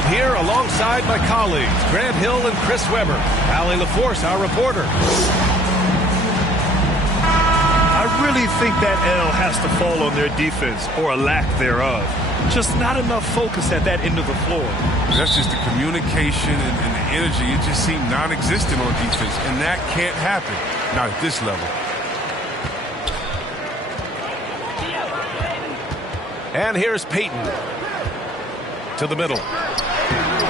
action here alongside my colleagues, Grant Hill and Chris Webber. Allie LaForce, our reporter. I really think that L has to fall on their defense, or a lack thereof. Just not enough focus at that end of the floor. That's just the communication and the energy. It just seemed non-existent on defense, and that can't happen. Not at this level. And here's Payton. To the middle.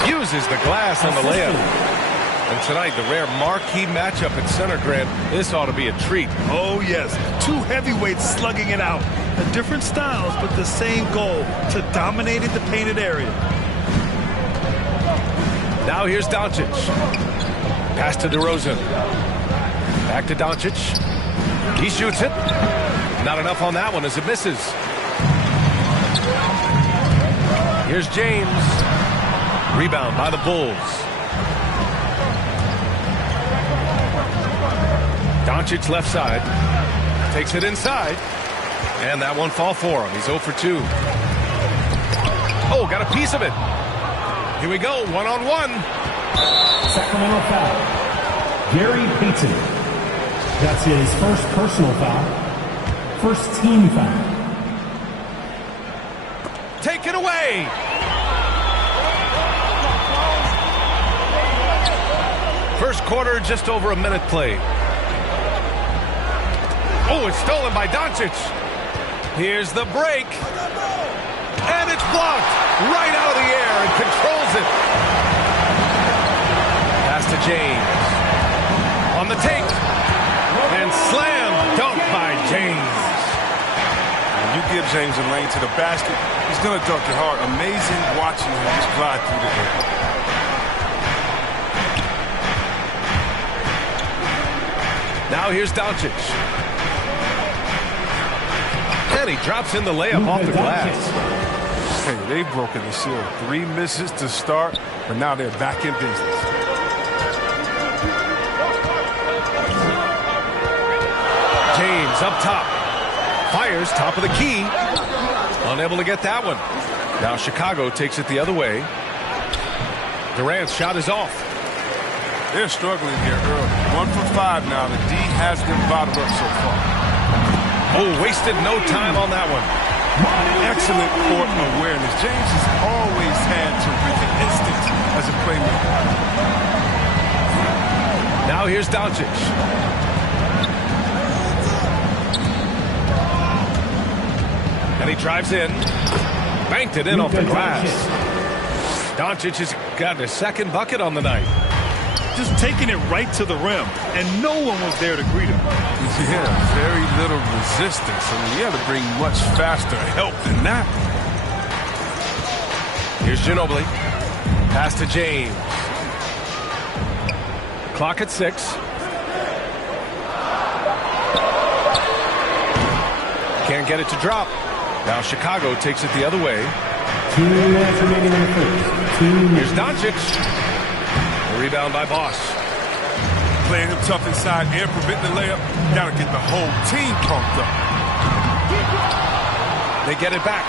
Uses the glass on the layup. And tonight, the rare marquee matchup at center, Grant. This ought to be a treat. Oh, yes. Two heavyweights slugging it out. Different styles, but the same goal, to dominate in the painted area. Now here's Doncic. Pass to DeRozan. Back to Doncic. He shoots it. Not enough on that one as it misses. Here's James. Rebound by the Bulls. Doncic left side. Takes it inside. And that one fall for him. He's 0 for 2. Oh, got a piece of it. Here we go. One-on-one. Sacramento foul. Gary Payton. That's his first personal foul. First team foul. Take it away. First quarter, just over a minute played. Oh, it's stolen by Doncic. Here's the break. And it's blocked right out of the air and controls it. Pass to James. On the take. And slam dunk by James. When you give James a lane to the basket, he's going to dunk it hard. Amazing watching him just glide through the air. Now here's Doncic. And he drops in the layup off the glass. Hey, they've broken the seal. 3 misses to start, but now they're back in business. James up top. Fires top of the key. Unable to get that one. Now Chicago takes it the other way. Durant's shot is off. They're struggling here early. 1 for 5 now. The D has them bottled up so far. Oh, wasted no time on that one. Excellent court awareness. James has always had terrific instinct as a playmaker. Now here's Doncic. And he drives in. Banked it in off the glass. Doncic has gotten his second bucket on the night. Just taking it right to the rim, and no one was there to greet him. Yeah, very little resistance. I mean, you have to bring much faster help than that. Here's Ginobili. Pass to James. Clock at 6. Can't get it to drop. Now Chicago takes it the other way. 2 minutes remaining in the first. 2 minutes. Here's Doncic. A rebound by Boss. Playing him tough inside and preventing the layup. Got to get the whole team pumped up. They get it back.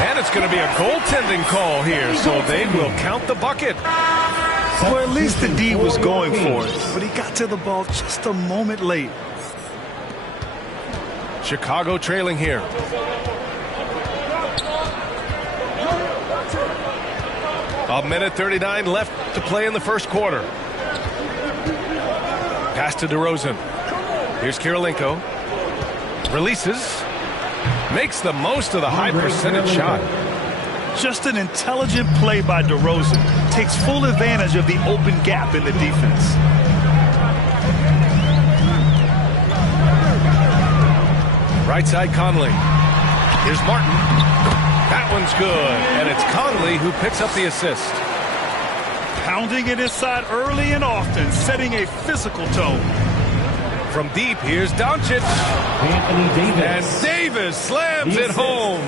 And it's going to be a goaltending call here, so they will count the bucket. Well, at least the D was going for it, but he got to the ball just a moment late. Chicago trailing here. A minute 39 left to play in the first quarter. Pass to DeRozan. Here's Kirilenko. Releases. Makes the most of the high percentage shot. Just an intelligent play by DeRozan. Takes full advantage of the open gap in the defense. Right side Conley. Here's Martin. That one's good. And it's Conley who picks up the assist. Pounding it inside early and often, setting a physical tone. From deep, here's Doncic. Anthony Davis. And Davis slams it home.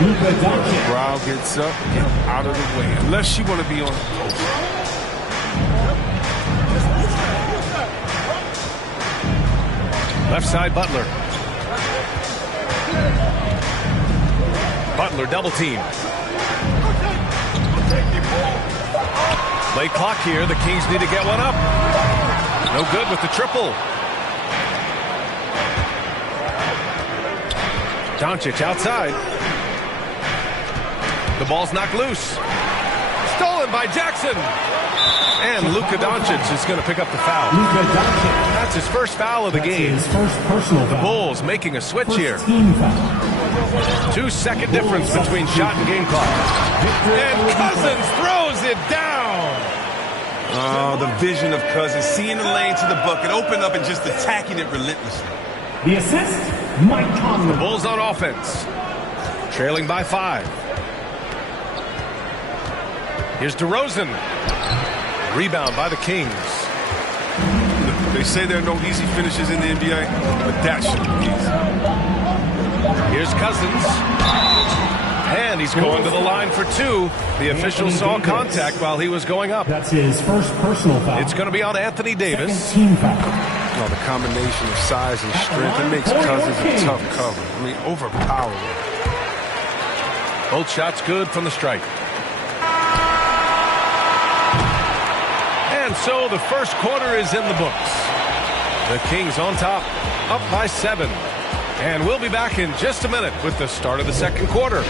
Luka Doncic. Brown gets up and out of the way, unless you want to be on the post. Left side, Butler. Butler double team. Play clock here. The Kings need to get one up. No good with the triple. Doncic outside. The ball's knocked loose. Stolen by Jackson. And Luka Doncic is going to pick up the foul. Luka Doncic. That's his first foul of the game. His first personal foul. Bulls making a switch First here. team foul. 2-second difference between shot and game clock. And Cousins throws it down. Oh, the vision of Cousins, seeing the lane to the bucket, open up and just attacking it relentlessly. The assist, Mike Conley. Bulls on offense. Trailing by 5. Here's DeRozan. Rebound by the Kings. They say there are no easy finishes in the NBA, but that should be easy. Here's Cousins. And he's going to the line for 2. The official saw contact while he was going up. That's his first personal foul. It's going to be on Anthony Davis. Second team foul. Well, the combination of size and strength, it makes Cousins a tough cover. I mean, overpowering. Both shots good from the strike. And so the first quarter is in the books. The Kings on top, up by 7. And we'll be back in just a minute with the start of the second quarter.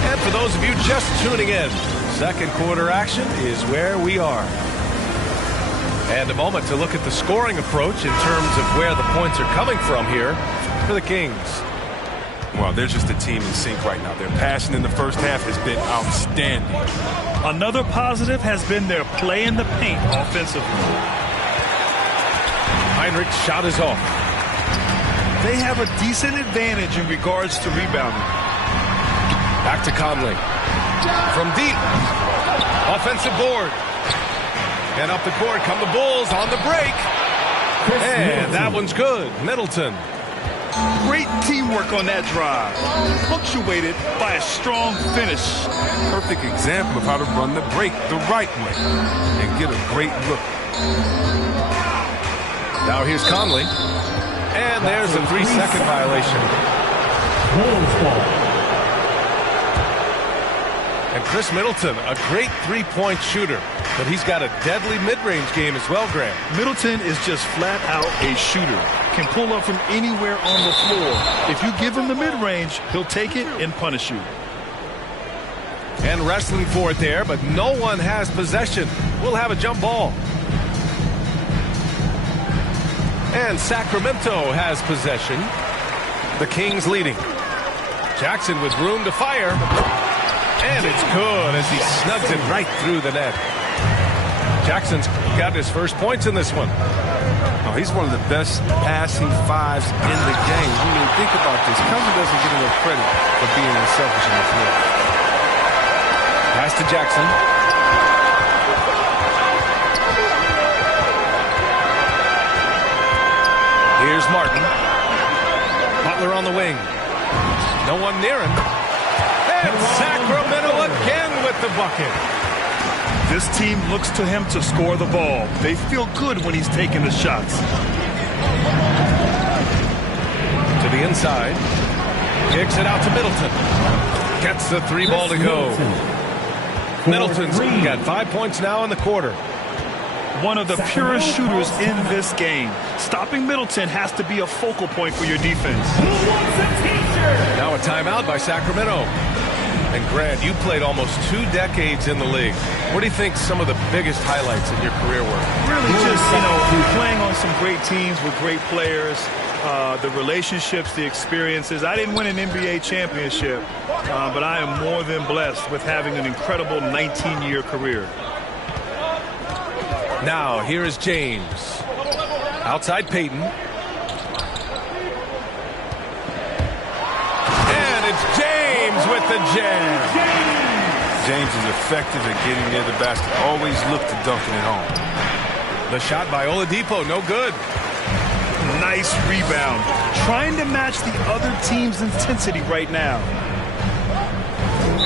And for those of you just tuning in, second quarter action is where we are. And a moment to look at the scoring approach in terms of where the points are coming from here for the Kings. Well, they're just a team in sync right now. Their passing in the first half has been outstanding. Another positive has been their play in the paint offensively. Heinrich's shot is off. They have a decent advantage in regards to rebounding. Back to Conley. From deep. Offensive board. And up the court come the Bulls on the break. And that one's good. Middleton. Great teamwork on that drive, punctuated by a strong finish. Perfect example of how to run the break the right way and get a great look. Now here's Conley. And there's a 3-second violation. Bulls ball. And Chris Middleton, a great three-point shooter, but he's got a deadly mid-range game as well, Grant. Middleton is just flat out a shooter. Can pull up from anywhere on the floor. If you give him the mid-range, he'll take it and punish you. And wrestling for it there, but no one has possession. We'll have a jump ball. And Sacramento has possession. The Kings leading. Jackson with room to fire. And it's good as he snugs it right through the net. Jackson's got his first points in this one. Oh, he's one of the best passing fives in the game. I mean, think about this. Cousins doesn't get enough credit for being unselfish in the floor. Pass to Jackson. Here's Martin. Butler on the wing. No one near him. And Sacramento again with the bucket. This team looks to him to score the ball. They feel good when he's taking the shots. To the inside. Kicks it out to Middleton. Gets the 3 ball to go. Middleton's got 5 points now in the quarter. One of the purest shooters in this game. Stopping Middleton has to be a focal point for your defense. Now a timeout by Sacramento. And Grant, you played almost 2 decades in the league. What do you think some of the biggest highlights in your career were? Really just, playing on some great teams with great players, the relationships, the experiences. I didn't win an NBA championship, but I am more than blessed with having an incredible 19-year career. Now, here is James. Outside Payton. And it's James with the jam. James is effective at getting near the basket. Always look to dunking it home. The shot by Oladipo, no good. Nice rebound. Trying to match the other team's intensity right now.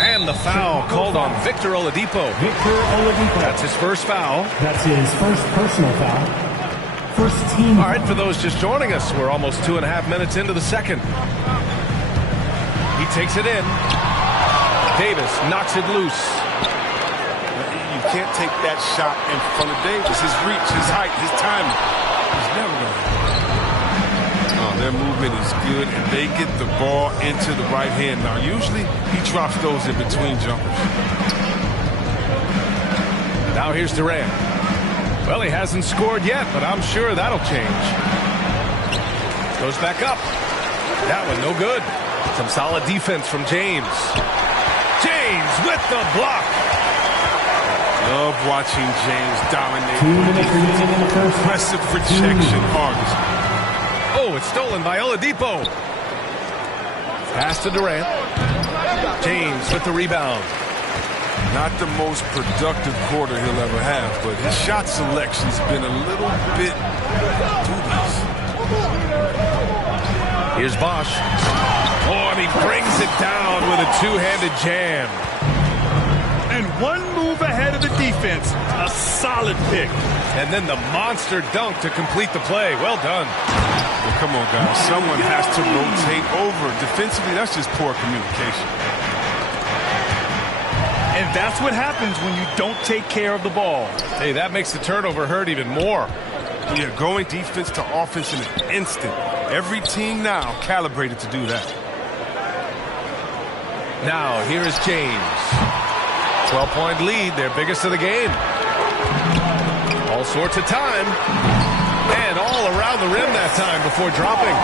And the foul called on Victor Oladipo. Victor Oladipo. That's his first foul. That's his first personal foul. First team. All right, for those just joining us, we're almost 2.5 minutes into the second. He takes it in. Davis knocks it loose. You can't take that shot in front of Davis. His reach, his height, his timing. He's never going to. Oh, their movement is good, and they get the ball into the right hand. Now, usually he drops those in between jumpers. Now here's Durant. Well, he hasn't scored yet, but I'm sure that'll change. Goes back up. That one no good. Some solid defense from James. James with the block. Love watching James dominate. 2 minutes remaining in the first. Aggressive protection artist. Oh, it's stolen by Oladipo. Pass to Durant. James with the rebound. Not the most productive quarter he'll ever have, but his shot selection's been a little bit dubious. Here's Bosch. Oh, and he brings it down with a two-handed jam. And one move ahead of the defense. A solid pick. And then the monster dunk to complete the play. Well done. Well, come on, guys. Someone has to rotate over. Defensively, that's just poor communication. And that's what happens when you don't take care of the ball. Hey, that makes the turnover hurt even more. Yeah, going defense to offense in an instant. Every team now calibrated to do that. Now, here is James. 12-point lead, their biggest of the game. All sorts of time. And all around the rim that time before dropping.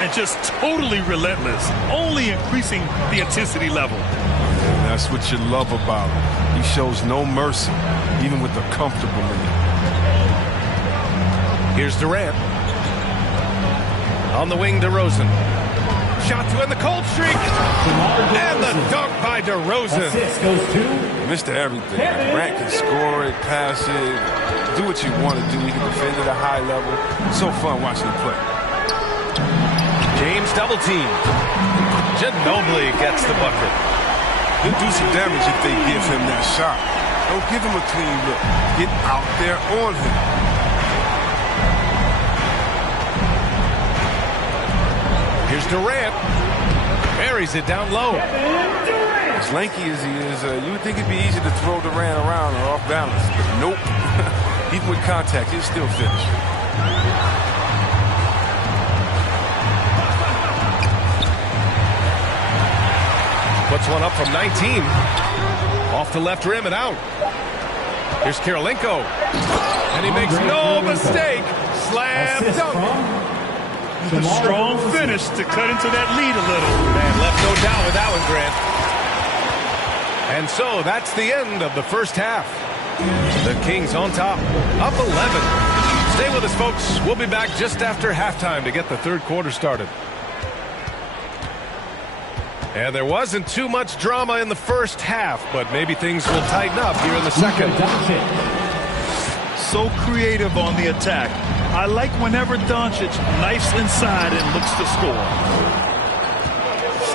And just totally relentless. Only increasing the intensity level. And that's what you love about him. He shows no mercy, even with a comfortable lead. Here's Durant. On the wing, DeRozan. Shot to end the cold streak. And the dunk by DeRozan. Assist goes to Mr. Everything. Durant can score it, pass it, do what you want to do. He can defend at a high level. So fun watching him play. James double team. Ginobili gets the bucket. He'll do some damage if they give him that shot. Don't give him a clean look. Get out there on him. Here's Durant. Buries it down low. As lanky as he is, you would think it'd be easy to throw Durant around or off balance. But nope. Even with contact, he'll still finish. Puts one up from 19. Off the left rim and out. Here's Karolinko. And he makes no mistake. Slam assist dunk. from A strong finish to cut into that lead a little. Man, left no doubt with that one, Grant. And so that's the end of the first half. The Kings on top, up 11. Stay with us, folks. We'll be back just after halftime to get the third quarter started. And there wasn't too much drama in the first half, but maybe things will tighten up here in the second. So creative on the attack. I like whenever Doncic knifes inside and looks to score.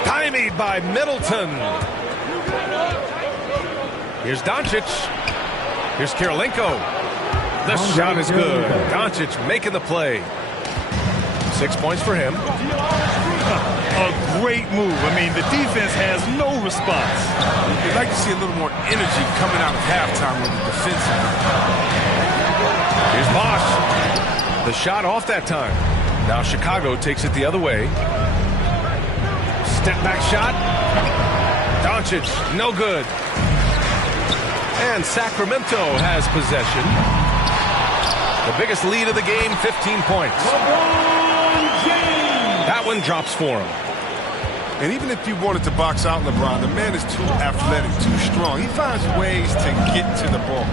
Stymied by Middleton. Here's Doncic. Here's Karolinko. The shot is good. Doncic making the play. 6 points for him. A great move. I mean, the defense has no response. You'd like to see a little more energy coming out of halftime with the defensive. Here's Bosch. The shot off that time. Now Chicago takes it the other way. Step back shot. Doncic, no good. And Sacramento has possession. The biggest lead of the game, 15 points. That one drops for him. And even if you wanted to box out LeBron, the man is too athletic, too strong. He finds ways to get to the ball.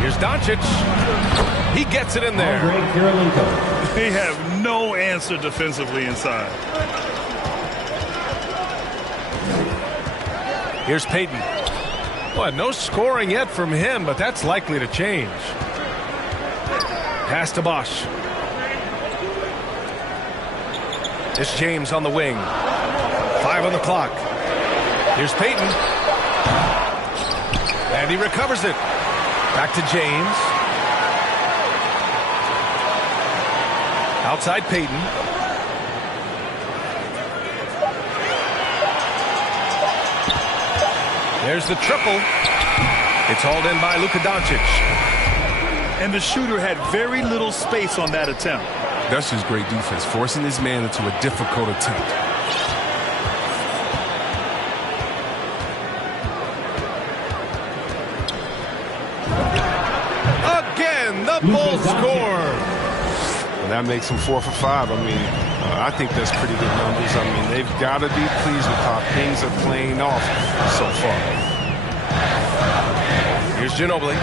Here's Doncic. He gets it in there. They have no answer defensively inside. Here's Payton. Well, no scoring yet from him, but that's likely to change. Pass to Bosch. It's James on the wing. 5 on the clock. Here's Payton. And he recovers it. Back to James. Outside Peyton. There's the triple. It's hauled in by Luka Doncic. And the shooter had very little space on that attempt. That's just great defense, forcing his man into a difficult attempt. Again, the Bulls score. And that makes him 4 for 5. I mean, I think that's pretty good numbers. I mean, they've got to be pleased with how things are playing off so far. Here's Ginobili.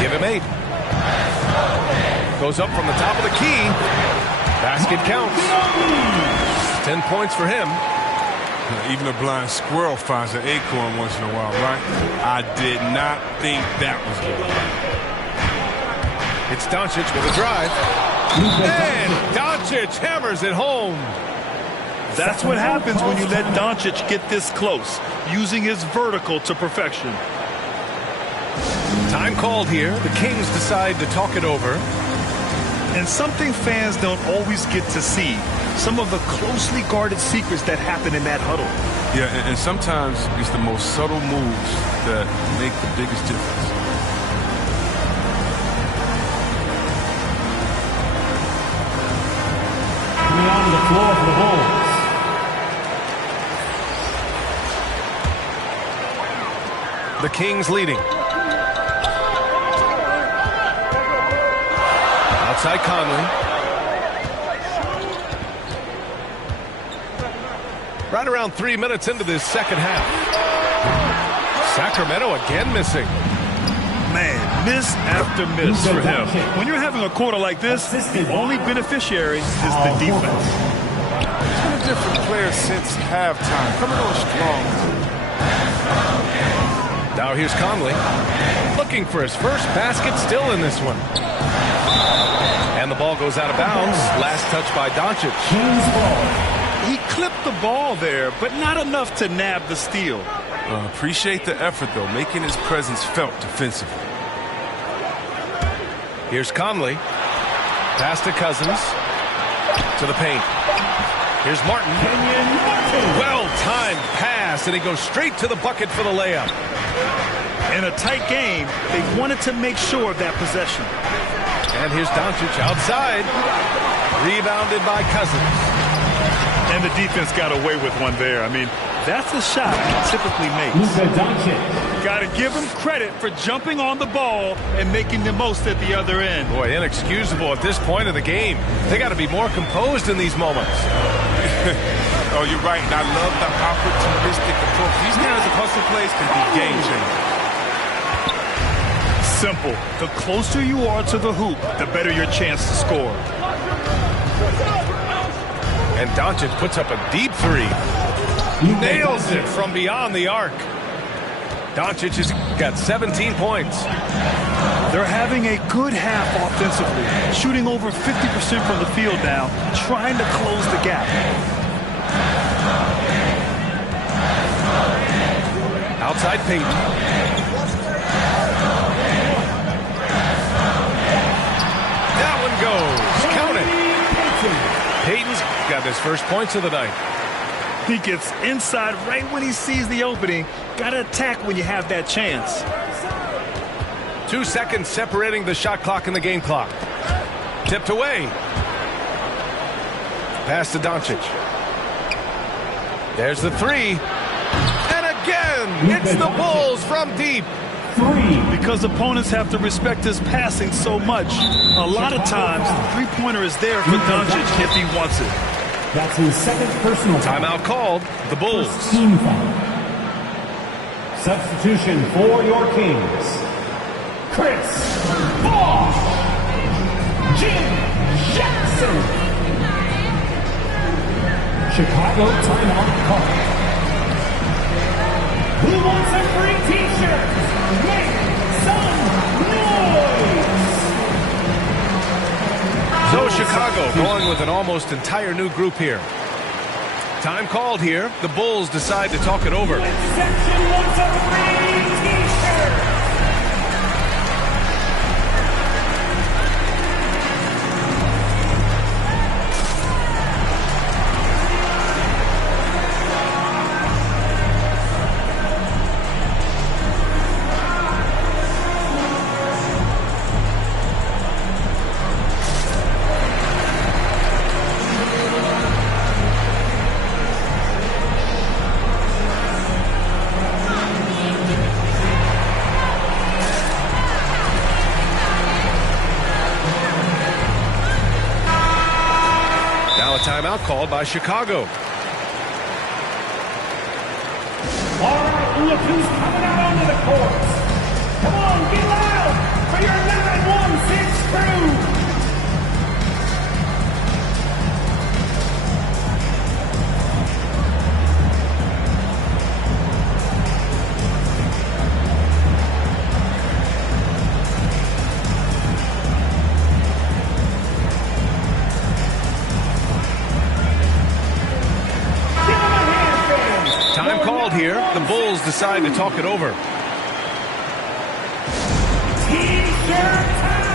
Give him 8. Goes up from the top of the key. Basket counts. 10 points for him. Even a blind squirrel finds an acorn once in a while, right? I did not think that was good. It's Doncic with a drive. And Doncic hammers it home. That's what happens when you let Doncic get this close, using his vertical to perfection. Time called here. The Kings decide to talk it over. And something fans don't always get to see, some of the closely guarded secrets that happen in that huddle. Yeah, and sometimes it's the most subtle moves that make the biggest difference. Coming onto the floor for the Bulls. The Kings leading. Outside Conley. Right around 3 minutes into this second half. Sacramento again missing. Man, miss after miss for him. When you're having a quarter like this, the only beneficiary is the defense. He's been a different player since halftime, coming on strong. Now here's Conley. Looking for his first basket, still in this one. And the ball goes out of bounds. Last touch by Doncic. He clipped the ball there, but not enough to nab the steal. Appreciate the effort, though, making his presence felt defensively. Here's Conley. Pass to Cousins. To the paint. Here's Martin. Well-timed pass, and he goes straight to the bucket for the layup. In a tight game, they wanted to make sure of that possession. And here's Doncic outside. Rebounded by Cousins. And the defense got away with one there. I mean, that's a shot he typically makes. Luka Doncic. Got to give him credit for jumping on the ball and making the most at the other end. Boy, inexcusable at this point of the game. They got to be more composed in these moments. Oh, you're right, and I love the opportunistic approach. These kinds of hustle plays can be game-changing. Simple. The closer you are to the hoop, the better your chance to score. And Doncic puts up a deep three. Nails it from beyond the arc. Doncic has got 17 points. They're having a good half offensively, shooting over 50% from the field now, trying to close the gap. Outside Peyton. That one goes. Count it. Peyton's got his first points of the night. He gets inside right when he sees the opening. Got to attack when you have that chance. 2 seconds separating the shot clock and the game clock. Tipped away. Pass to Doncic. There's the three. And again, it's the Bulls from deep. Because opponents have to respect his passing so much. A lot of times, the three-pointer is there for Doncic if he wants it. That's his second personal foul. Timeout called. The Bulls. First team foul. Substitution for your Kings. Chris Bosh. Jim Jackson. Chicago timeout call. Who wants a free t-shirt? Make some noise! So Chicago going with an almost entire new group here. Time called here. The Bulls decide to talk it over. Section wants a free t-shirt! a timeout called by Chicago. All right, look who's coming out onto the court. Come on, get loud for your 916 crew. Time called here. The Bulls decide to talk it over. T-shirt time.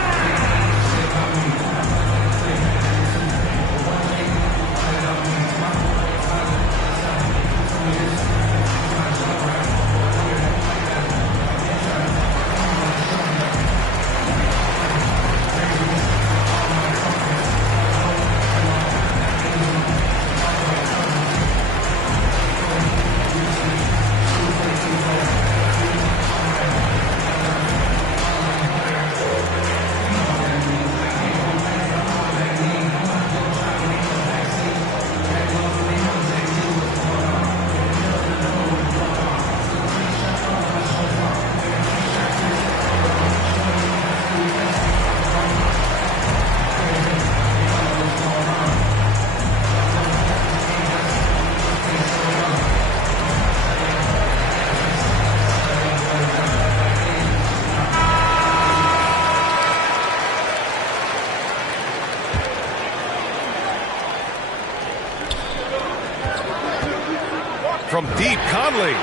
From deep, Conley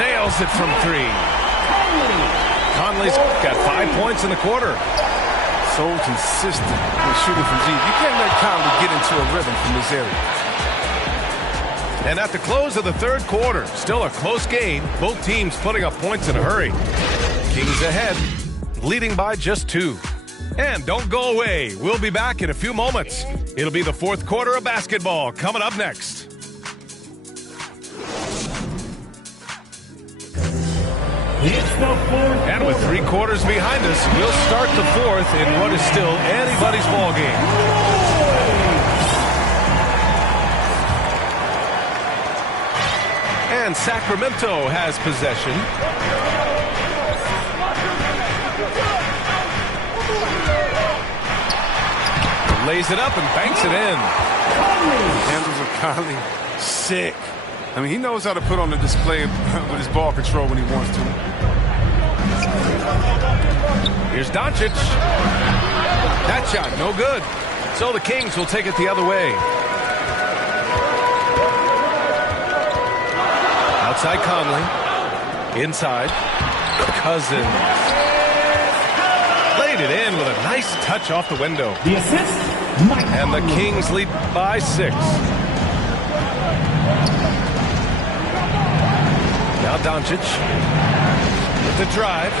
nails it from three. Conley's got 5 points in the quarter. So consistent with shooting from deep. You can't let Conley get into a rhythm from this area. And at the close of the third quarter, still a close game. Both teams putting up points in a hurry. Kings ahead, leading by just 2. And don't go away. We'll be back in a few moments. It'll be the fourth quarter of basketball coming up next. And with 3 quarters behind us, we'll start the fourth in what is still anybody's ball game. And Sacramento has possession. Lays it up and banks it in. Handles of Conley, sick. I mean, he knows how to put on the display with his ball control when he wants to. Here's Doncic. That shot, no good. So the Kings will take it the other way. Outside Conley. Inside. Cousins. Laid it in with a nice touch off the window. The assist, Mike And the Conley. Kings lead by 6. Now Doncic with the drive.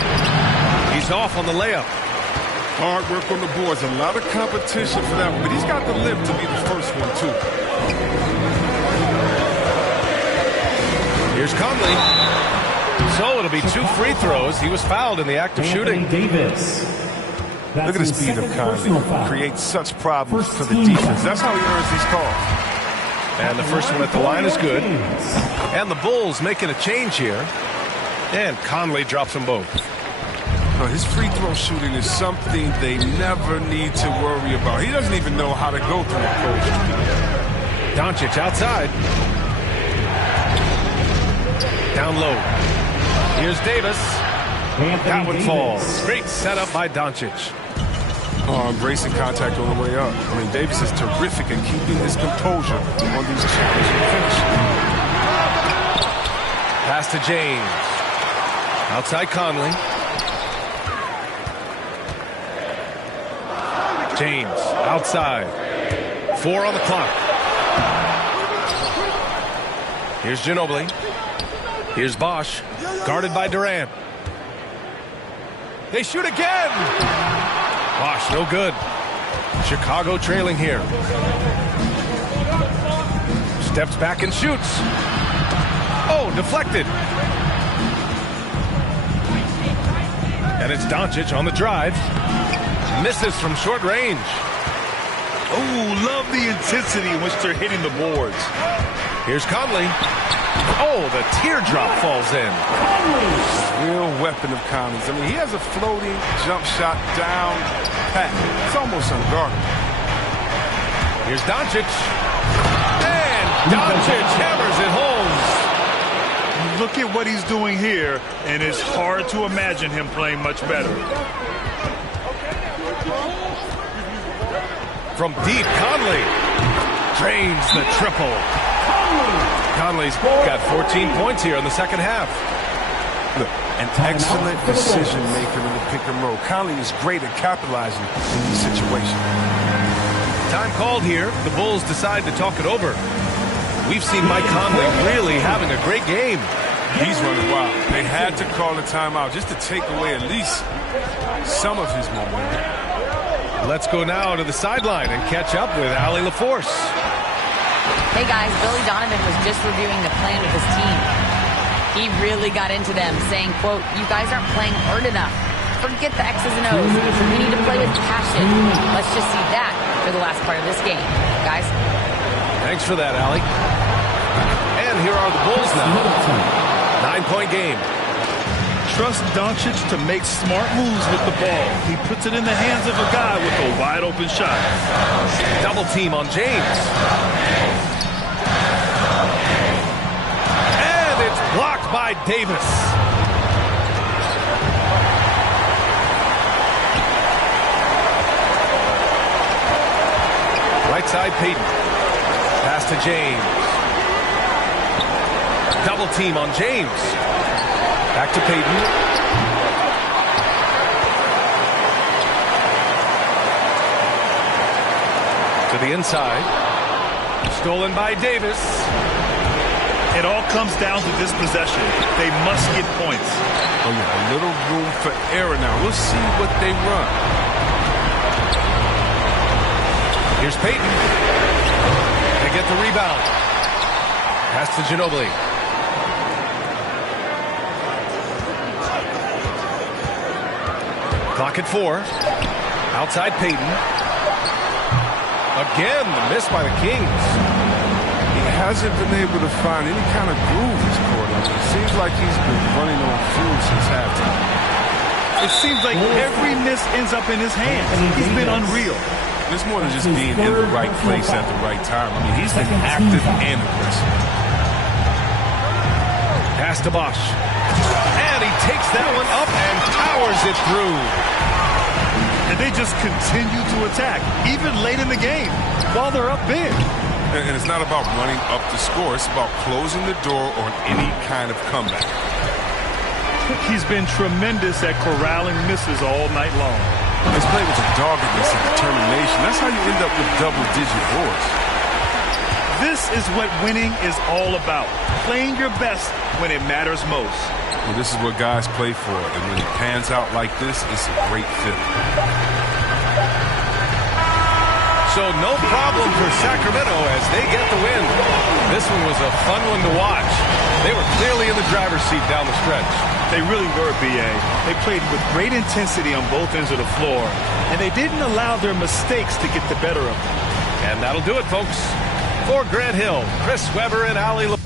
He's off on the layup. Hard work on the boards. A lot of competition for that one, but he's got the lift to be the first one, too. Here's Conley. So it'll be 2 free throws. He was fouled in the act of shooting. Davis. Look at the speed of Conley. Creates such problems for the defense. That's how he earns these calls. And the first one at the line is good. And the Bulls making a change here. And Conley drops them both. His free throw shooting is something they never need to worry about. He doesn't even know how to go through a coach. Doncic outside. Down low. Here's Davis. That one falls. Great setup by Doncic. Embracing contact on the way up. I mean, Davis is terrific at keeping his composure on these challenging finishes. Pass to James. Outside Conley. James outside. 4 on the clock. Here's Ginobili. Here's Bosch. Guarded by Durant. They shoot again. Bosch, no good. Chicago trailing here. Steps back and shoots. Oh, deflected. And it's Doncic on the drive. Misses from short range. Oh, love the intensity in which they're hitting the boards. Here's Conley. Oh, the teardrop falls in. Real weapon of Conley's. I mean, he has a floating jump shot down pat. It's almost unguardable. Here's Doncic. And Doncic hammers it home. Look at what he's doing here, and it's hard to imagine him playing much better. From deep, Conley drains the triple. Conley's got 14 points here in the second half. Look, an excellent decision maker in the pick and roll. Conley is great at capitalizing in these situations. Time called here. The Bulls decide to talk it over. We've seen Mike Conley really having a great game. He's running wild. They had to call a timeout just to take away at least some of his momentum. Let's go now to the sideline and catch up with Allie LaForce. Hey guys, Billy Donovan was just reviewing the plan with his team. He really got into them, saying, quote, "You guys aren't playing hard enough. Forget the X's and O's. We need to play with passion. Let's just see that for the last part of this game, guys." Thanks for that, Allie. And here are the Bulls now. 9-point game. Trust Doncic to make smart moves with the ball. He puts it in the hands of a guy with a wide open shot. Double team on James. And it's blocked by Davis. Right side, Payton. Pass to James. Double team on James. Back to Payton. To the inside. Stolen by Davis. It all comes down to this possession. They must get points. Oh, yeah, a little room for error now. We'll see what they run. Here's Payton. They get the rebound. Pass to Ginobili. Clock at 4. Outside Payton. Again, the miss by the Kings. He hasn't been able to find any kind of groove this quarter. It seems like he's been running on fumes since halftime. It seems like every miss ends up in his hands. He's been unreal. It's more than just being in the right place at the right time. I mean, he's been active and aggressive. Pass to Bosch. And he takes that one up and powers it through. And they just continue to attack, even late in the game, while they're up big. And it's not about running up the score. It's about closing the door on any kind of comeback. He's been tremendous at corralling misses all night long. He's played with a doggedness and determination. That's how you end up with double-digit boards. This is what winning is all about. Playing your best when it matters most. Well, this is what guys play for. And when it pans out like this, it's a great fit. So no problem for Sacramento as they get the win. This one was a fun one to watch. They were clearly in the driver's seat down the stretch. They really were, B.A. They played with great intensity on both ends of the floor, and they didn't allow their mistakes to get the better of them. And that'll do it, folks. For Grant Hill, Chris Webber, and Allie LaForce.